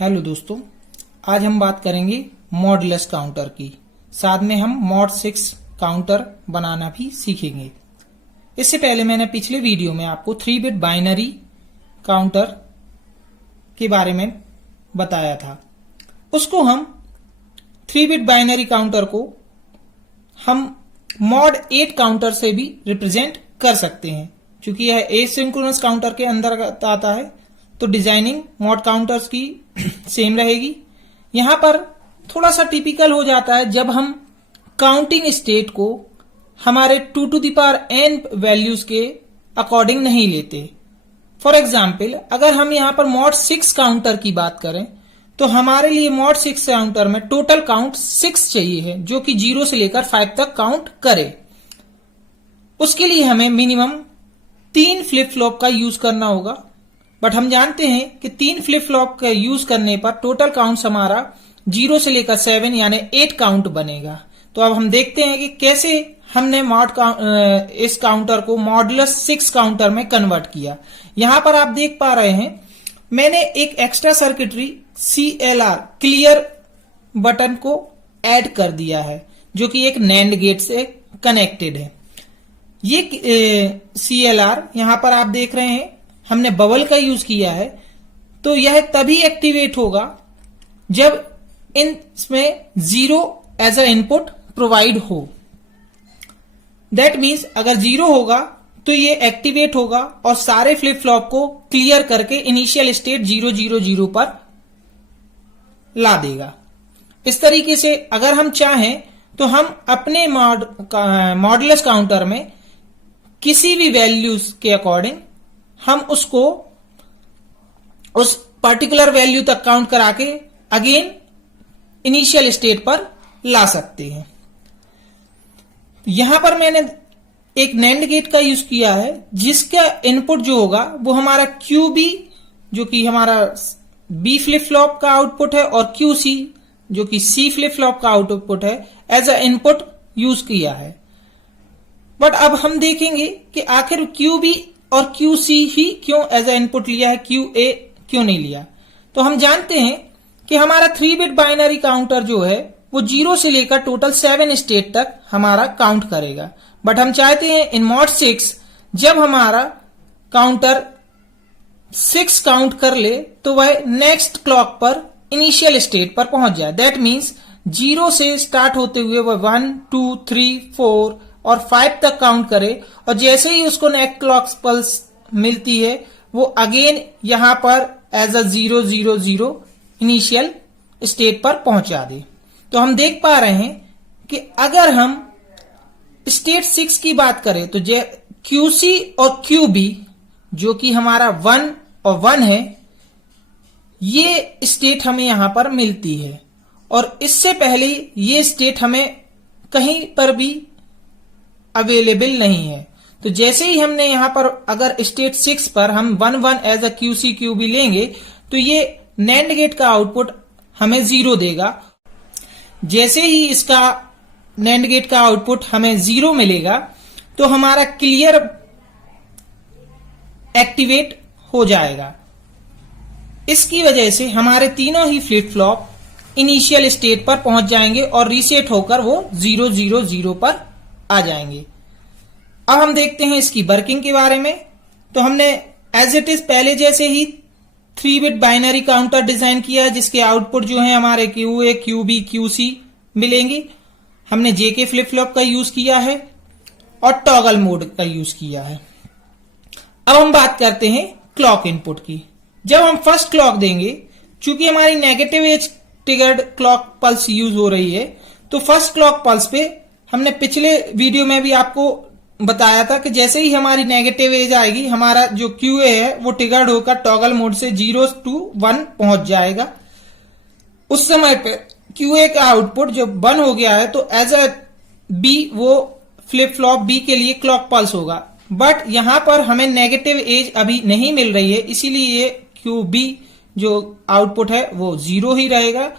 Hello दोस्तों, आज हम बात करेंगे मॉडलेस काउंटर की। साथ में हम मॉड 6 काउंटर बनाना भी सीखेंगे। इससे पहले मैंने पिछले वीडियो में आपको 3 बिट बाइनरी काउंटर के बारे में बताया था। उसको हम 3 बिट बाइनरी काउंटर को हम मॉड 8 काउंटर से भी रिप्रेजेंट कर सकते हैं। क्योंकि यह एसिंक्रोनस काउंटर के अंतर्गत आता है तो डिजाइनिंग मॉड काउंटर्स की सेम रहेगी। यहां पर थोड़ा सा टिपिकल हो जाता है जब हम काउंटिंग स्टेट को हमारे 2 to the power n values के अकॉर्डिंग नहीं लेते। फॉर एग्जाम्पल, अगर हम यहां पर मॉड 6 काउंटर की बात करें तो हमारे लिए मॉड 6 काउंटर में टोटल काउंट 6 चाहिए है, जो कि 0 से लेकर 5 तक काउंट करे। उसके लिए हमें मिनिमम 3 फ्लिप फ्लॉप का यूज करना होगा। बट हम जानते हैं कि 3 फ्लिप फ्लॉप का यूज करने पर टोटल काउंट हमारा 0 से लेकर 7 यानी 8 काउंट बनेगा। तो अब हम देखते हैं कि कैसे हमने इस काउंटर को मॉडुलस 6 काउंटर में कन्वर्ट किया। यहां पर आप देख पा रहे हैं मैंने एक extra circuitry CLR clear button को ऐड कर दिया है, जो कि एक नैंड गेट से कनेक्टेड है। ये CLR यहां पर आप देख रहे हैं हमने बबल का यूज किया है। तो यह तभी एक्टिवेट होगा जब इसमें 0 एज अ इनपुट प्रोवाइड हो। दैट मीन्स अगर 0 होगा तो ये एक्टिवेट होगा और सारे फ्लिप फ्लॉप को क्लियर करके इनिशियल स्टेट 0 0 0 पर ला देगा। इस तरीके से अगर हम चाहें तो हम अपने मॉडुलस काउंटर में किसी भी वैल्यूज के अकॉर्डिंग हम उसको उस पर्टिकुलर वैल्यू तक काउंट करा के अगेन इनिशियल स्टेट पर ला सकते हैं। यहां पर मैंने एक नैंड गेट का यूज किया है, जिसका इनपुट जो होगा वो हमारा QB जो कि हमारा B फ्लिप फ्लॉप का आउटपुट है और QC जो कि C फ्लिप फ्लॉप का आउटपुट है एज अ इनपुट यूज किया है। बट अब हम देखेंगे कि आखिर QB और QC ही क्यों एज अ इनपुट लिया है, QA क्यों नहीं लिया। तो हम जानते हैं कि हमारा 3 बिट बाइनरी काउंटर जो है वो 0 से लेकर टोटल 7 स्टेट तक हमारा काउंट करेगा। बट हम चाहते हैं इन मॉड 6 जब हमारा काउंटर 6 काउंट कर ले तो वह नेक्स्ट क्लॉक पर इनिशियल स्टेट पर पहुंच जाए। दैट मीन्स 0 से स्टार्ट होते हुए वह 1 2 3 4 और 5 तक काउंट करे और जैसे ही उसको नेक्स्ट क्लॉक पल्स मिलती है वो अगेन यहां पर एज अ 0 0 0 इनिशियल स्टेट पर पहुंचा दे। तो हम देख पा रहे हैं कि अगर हम स्टेट 6 की बात करें तो QC और QB जो कि हमारा 1 और 1 है, ये स्टेट हमें यहां पर मिलती है और इससे पहले ये स्टेट हमें कहीं पर भी अवेलेबल नहीं है। तो जैसे ही हमने यहां पर अगर स्टेट 6 पर हम 1 1 एज अ QC QB लेंगे तो ये नैंड गेट का आउटपुट हमें 0 देगा। जैसे ही इसका नैंड गेट का आउटपुट हमें 0 मिलेगा तो हमारा क्लियर एक्टिवेट हो जाएगा। इसकी वजह से हमारे तीनों ही फ्लिप फ्लॉप इनिशियल स्टेट पर पहुंच जाएंगे और रीसेट होकर वो 0 0 0 पर आ जाएंगे। अब हम देखते हैं इसकी वर्किंग के बारे में। तो हमने एज इट इज पहले जैसे ही 3 बिट बाइनरी काउंटर डिजाइन किया, जिसके आउटपुट जो है हमारे QA QB QC मिलेंगे। हमने JK फ्लिप फ्लॉप का यूज किया है और टॉगल मोड का यूज किया है। अब हम बात करते हैं क्लॉक इनपुट की। जब हम फर्स्ट क्लॉक देंगे, चूंकि हमारी negative edge triggered clock pulse use हो रही है, तो फर्स्ट क्लॉक पल्स पे हमने पिछले वीडियो में भी आपको बताया था कि जैसे ही हमारी नेगेटिव एज आएगी हमारा जो QA है वो ट्रिगर्ड होकर टॉगल मोड से 0 to 1 पहुंच जाएगा। उस समय पे QA का आउटपुट जो 1 हो गया है तो एज अ B वो फ्लिप फ्लॉप B के लिए क्लॉक पल्स होगा। बट यहां पर हमें नेगेटिव एज अभी नहीं मिल रही है, इसीलिए ये QB जो आउटपुट है वो 0 ही रहेगा।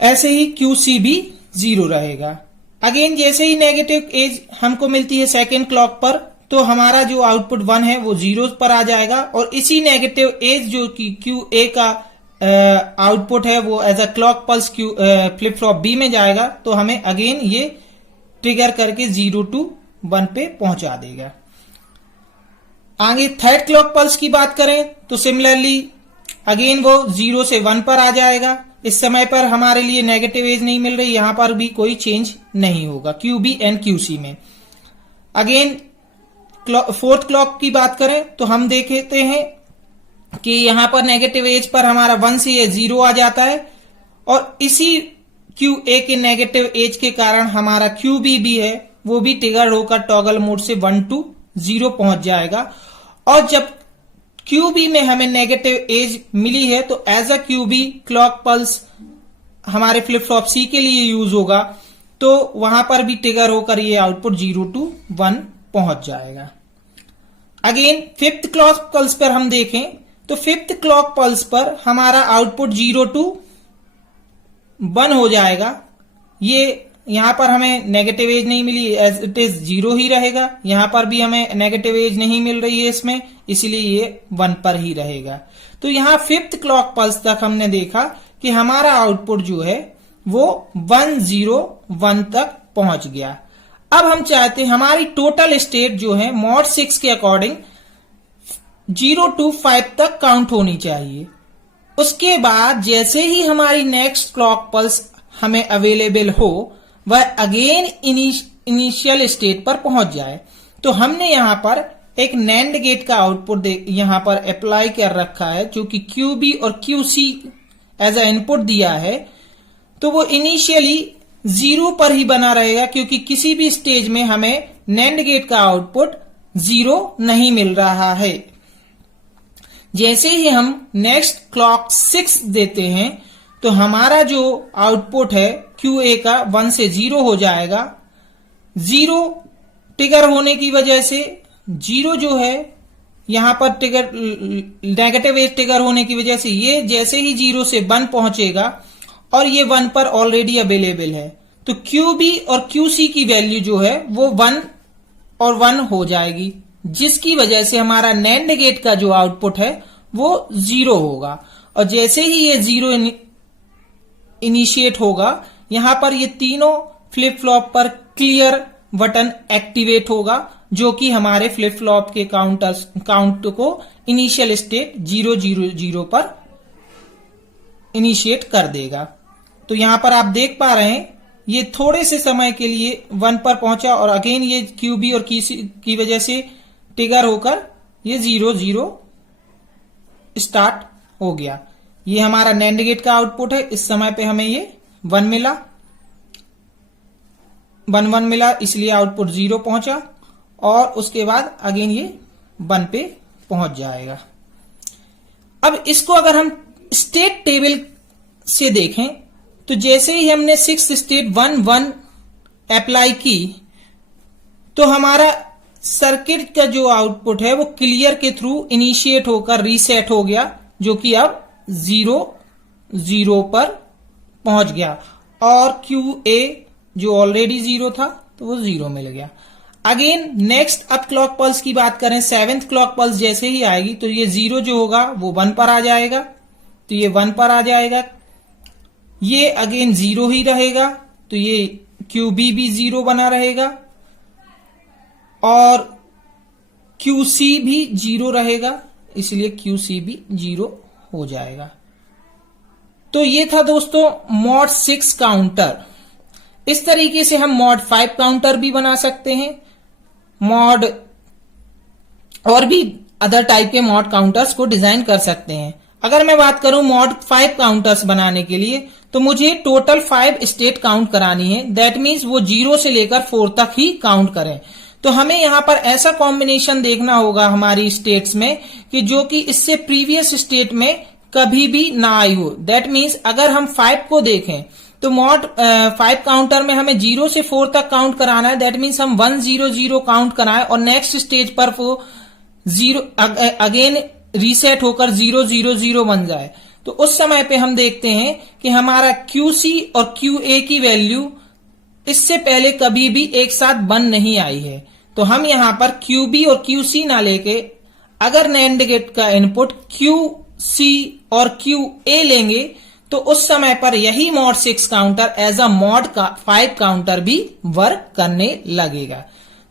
ऐसे ही QC भी 0 रहेगा। अगेन जैसे ही नेगेटिव एज हमको मिलती है सेकेंड क्लॉक पर तो हमारा जो आउटपुट 1 है वो 0 पर आ जाएगा और इसी नेगेटिव एज जो कि QA का आउटपुट है वो as a clock pulse flip flop B में जाएगा, तो हमें अगेन ये ट्रिगर करके 0 to 1 पे पहुंचा देगा। आगे थर्ड क्लॉक पल्स की बात करें तो सिमिलरली अगेन वो 0 से 1 पर आ जाएगा। इस समय पर हमारे लिए नेगेटिव एज नहीं मिल रही, यहां पर भी कोई चेंज नहीं होगा QB एंड QC में। अगेन फोर्थ क्लॉक की बात करें तो हम देखते हैं कि यहां पर नेगेटिव एज पर हमारा 1 से ये 0 आ जाता है और इसी QA के नेगेटिव एज के कारण हमारा QB भी है वो भी ट्रिगर होकर टॉगल मोड से 1 to 0 पहुंच जाएगा। और जब QB में हमें नेगेटिव एज मिली है तो as a QB clock pulse हमारे फ्लिप फ्लॉप C के लिए यूज होगा, तो वहां पर भी ट्रिगर होकर ये आउटपुट 0 to 1 पहुंच जाएगा। अगेन फिफ्थ क्लॉक पल्स पर हम देखें तो फिफ्थ क्लॉक पल्स पर हमारा आउटपुट 0 to 1 हो जाएगा। ये यहां पर हमें नेगेटिव एज नहीं मिली, एज इट इज 0 ही रहेगा। यहां पर भी हमें नेगेटिव एज नहीं मिल रही है इसमें, इसीलिए ये 1 पर ही रहेगा। तो यहां फिफ्थ क्लॉक पल्स तक हमने देखा कि हमारा आउटपुट जो है वो 101 तक पहुंच गया। अब हम चाहते हैं हमारी टोटल स्टेट जो है मॉड 6 के अकॉर्डिंग 0 to 5 तक काउंट होनी चाहिए। उसके बाद जैसे ही हमारी नेक्स्ट क्लॉक पल्स हमें अवेलेबल हो वह अगेन इनिशियल स्टेट पर पहुंच जाए। तो हमने यहां पर एक नैंड गेट का आउटपुट यहां पर अप्लाई कर रखा है जो कि QB और QC एज अ इनपुट दिया है, तो वो इनिशियली 0 पर ही बना रहेगा क्योंकि किसी भी स्टेज में हमें नैंड गेट का आउटपुट 0 नहीं मिल रहा है। जैसे ही हम नेक्स्ट क्लॉक 6 देते हैं तो हमारा जो आउटपुट है QA का 1 से 0 हो जाएगा। 0 ट्रिगर होने की वजह से 0 जो है यहां पर ट्रिगर नेगेटिव एज ट्रिगर होने की वजह से ये जैसे ही 0 से 1 पहुंचेगा और ये 1 पर ऑलरेडी अवेलेबल है, तो QB और QC की वैल्यू जो है वो 1 और 1 हो जाएगी, जिसकी वजह से हमारा नैंड गेट का जो आउटपुट है वो 0 होगा। और जैसे ही ये 0 इनिशिएट होगा यहां पर ये तीनों फ्लिप फ्लॉप पर क्लियर बटन एक्टिवेट होगा जो कि हमारे फ्लिप फ्लॉप के काउंट को इनिशियल स्टेट 000 पर इनिशिएट कर देगा। तो यहां पर आप देख पा रहे हैं ये थोड़े से समय के लिए 1 पर पहुंचा और अगेन ये QB और QC की वजह से ट्रिगर होकर ये 0 स्टार्ट हो गया। ये हमारा नैंड गेट का आउटपुट है। इस समय पे हमें ये 1 मिला, 1 मिला, इसलिए आउटपुट 0 पहुंचा और उसके बाद अगेन ये 1 पे पहुंच जाएगा। अब इसको अगर हम स्टेट टेबल से देखें तो जैसे ही हमने 6 स्टेट 1 अप्लाई की तो हमारा सर्किट का जो आउटपुट है वो क्लियर के थ्रू इनिशिएट होकर रीसेट हो गया जो कि अब 0 पर पहुंच गया और QA जो ऑलरेडी 0 था तो वो 0 मिल गया। अगेन नेक्स्ट अब क्लॉक पल्स की बात करें, 7th क्लॉक पल्स जैसे ही आएगी तो ये 0 जो होगा वो 1 पर आ जाएगा, तो ये 1 पर आ जाएगा। ये अगेन 0 ही रहेगा तो ये QB भी 0 बना रहेगा और QC भी 0 रहेगा, इसलिए QC भी 0 हो जाएगा। तो ये था दोस्तों मॉड 6 काउंटर। इस तरीके से हम मॉड 5 काउंटर भी बना सकते हैं, मॉड और भी अदर टाइप के मॉड काउंटर्स को डिजाइन कर सकते हैं। अगर मैं बात करूं मॉड 5 काउंटर्स बनाने के लिए तो मुझे टोटल 5 स्टेट काउंट करानी है। दैट मीन्स वो 0 से लेकर 4 तक ही काउंट करें। तो हमें यहां पर ऐसा कॉम्बिनेशन देखना होगा हमारी स्टेट्स में कि जो कि इससे प्रीवियस स्टेट में कभी भी ना आई हो। दैट मीन्स अगर हम 5 को देखें तो मॉड 5 काउंटर में हमें 0 से 4 तक काउंट कराना है। दैट मीन्स हम 100 काउंट कराएं और नेक्स्ट स्टेज पर वो 0 अगेन रीसेट होकर 000 बन जाए। तो उस समय पे हम देखते हैं कि हमारा QC और QA की वैल्यू इससे पहले कभी भी एक साथ 1 नहीं आई है। तो हम यहां पर QB और QC ना लेके अगर NAND गेट का इनपुट QC और QA लेंगे तो उस समय पर यही mod 6 counter as a mod 5 counter भी वर्क करने लगेगा।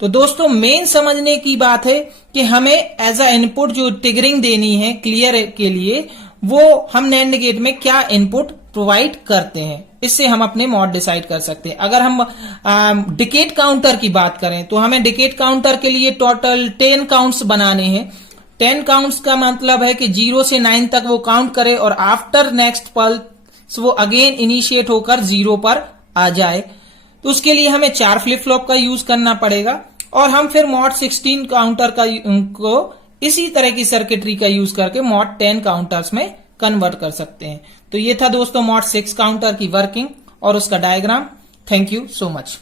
तो दोस्तों मेन समझने की बात है कि हमें एज अ इनपुट जो ट्रिगरिंग देनी है क्लियर के लिए, वो हम NAND गेट में क्या इनपुट प्रोवाइड करते हैं, इससे हम अपने मॉड डिसाइड कर सकते हैं। अगर हम डिकेट काउंटर की बात करें तो हमें डिकेट काउंटर के लिए टोटल 10 काउंट्स बनाने हैं। 10 काउंट्स का मतलब है कि 0 से 9 तक वो काउंट करे और आफ्टर नेक्स्ट पल्स वो अगेन इनिशिएट होकर 0 पर आ जाए। तो उसके लिए हमें 4 फ्लिप फ्लॉप का यूज करना पड़ेगा और हम फिर मॉड 16 काउंटर को इसी तरह की सर्किटरी का यूज करके मॉड 10 काउंटर्स में कन्वर्ट कर सकते हैं। तो ये था दोस्तों मॉड 6 काउंटर की वर्किंग और उसका diagram. Thank you so much.